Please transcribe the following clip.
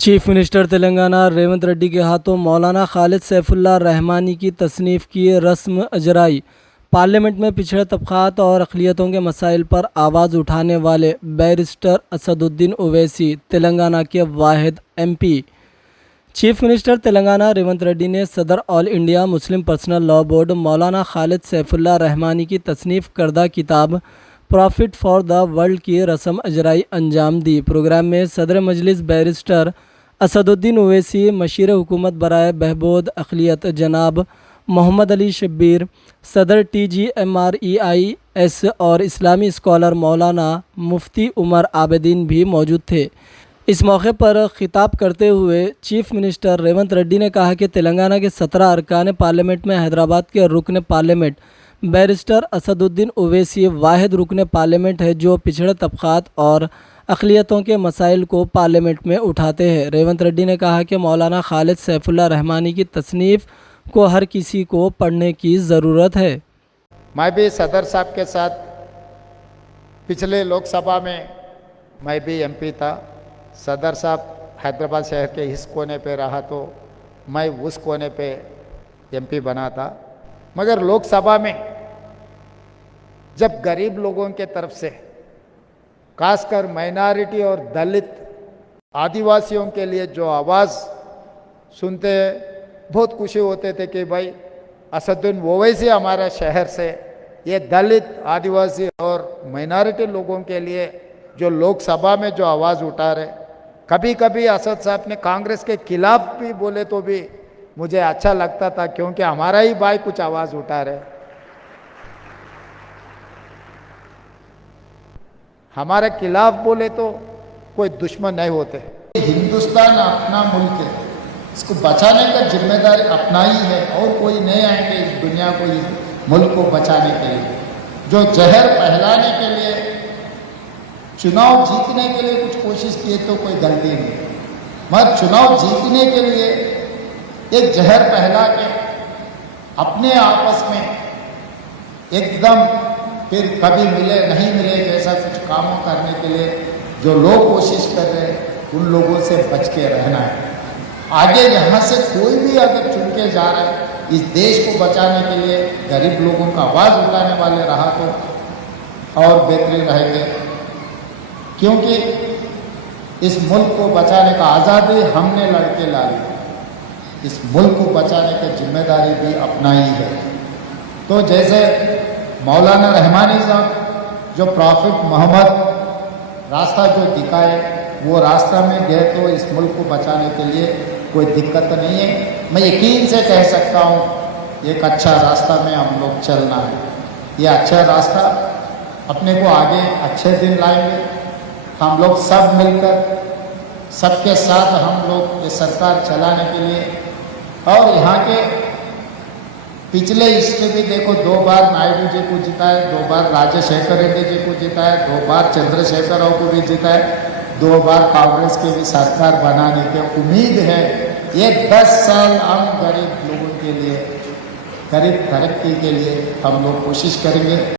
Chief minister Telangana Revanth Reddy के हाथों मौलाना खालिद सैफुल्लाह रहमानी की तसनीफ़ की रस्म अजराई। पार्लियामेंट में पिछड़े तबक़ात और अक़लियतों के मसाइल पर आवाज़ उठाने वाले बैरिस्टर असदुद्दीन ओवैसी तेलंगाना के वाहिद MP। Chief minister Telangana Revanth Reddy ने सदर all India Muslim personal law board मौलाना खालिद सैफुल्लाह रहमानी की तसनीफ़ करदा किताब प्रॉफिट फॉर द वर्ल्ड की रस्म अजराई अंजाम दी। प्रोग्राम में सदर मजलिस बैरिस्टर असदुद्दीन ओवैसी, मशीर हुकूमत बराए बहबूद अक़लियत जनाब मोहम्मद अली शब्बीर, सदर TGMREIS और इस्लामी स्कॉलर मौलाना मुफ्ती उमर आबिदीन भी मौजूद थे। इस मौके पर खिताब करते हुए चीफ मिनिस्टर रेवंत रेड्डी ने कहा कि तेलंगाना के 17 अरकान पार्लियामेंट में हैदराबाद के रुकन पार्लियामेंट बैरिस्टर असदुद्दीन ओवैसी वाहिद रुकन पार्लियामेंट है जो पिछड़े तबक़ात और अक़लियतों के मसाइल को पार्लियामेंट में उठाते हैं। रेवंत रेड्डी ने कहा कि मौलाना खालिद सैफुल्लाह रहमानी की तसनीफ़ को हर किसी को पढ़ने की ज़रूरत है। मैं भी सदर साहब के साथ पिछले लोकसभा में मैं भी MP था। सदर साहब हैदराबाद शहर के इस कोने पे रहा तो मैं उस कोने पे MP बना था। मगर लोकसभा में जब गरीब लोगों के तरफ से खासकर माइनॉरिटी और दलित आदिवासियों के लिए जो आवाज़ सुनते बहुत खुशी होते थे कि भाई असदुद्दीन ओवैसी हमारे शहर से ये दलित आदिवासी और माइनॉरिटी लोगों के लिए जो लोकसभा में जो आवाज़ उठा रहे। कभी कभी असद साहब ने कांग्रेस के खिलाफ भी बोले तो भी मुझे अच्छा लगता था, क्योंकि हमारा ही भाई कुछ आवाज़ उठा रहे। हमारे खिलाफ बोले तो कोई दुश्मन नहीं होते। हिंदुस्तान अपना मुल्क है, इसको बचाने का जिम्मेदारी अपना ही है और कोई नहीं आएंगे इस दुनिया को, इस मुल्क को बचाने के लिए। जो जहर फैलाने के लिए चुनाव जीतने के लिए कुछ कोशिश किए तो कोई गलती नहीं, मगर चुनाव जीतने के लिए एक जहर फैला के अपने आपस में एकदम फिर कभी मिले नहीं मिले जैसा कुछ कामों करने के लिए जो लोग कोशिश कर रहे हैं उन लोगों से बच के रहना है। आगे यहाँ से कोई भी अगर चुन के जा रहा है इस देश को बचाने के लिए, गरीब लोगों का आवाज़ उठाने वाले रहा तो और बेहतरीन रहेंगे, क्योंकि इस मुल्क को बचाने का आज़ादी हमने लड़के ला ली, इस मुल्क को बचाने की जिम्मेदारी भी अपना ही है। तो जैसे मौलाना रहमानी साहब जो प्रॉफिट मोहम्मद रास्ता जो दिखाए वो रास्ता में गए तो इस मुल्क को बचाने के लिए कोई दिक्कत नहीं है। मैं यकीन से कह सकता हूँ एक अच्छा रास्ता में हम लोग चलना है। ये अच्छा रास्ता अपने को आगे अच्छे दिन लाएंगे। हम लोग सब मिलकर सबके साथ हम लोग ये सरकार चलाने के लिए, और यहाँ के पिछले हिस्ट्री भी देखो, 2 बार नायडू जी को जिताए, 2 बार राजशेखर रेड्डी जी को जिताए, 2 बार चंद्रशेखर राव को भी जिताए, 2 बार कांग्रेस की भी सरकार बनाने की उम्मीद है। ये 10 साल हम गरीब लोगों के लिए, गरीब तरक्की के लिए हम लोग कोशिश करेंगे।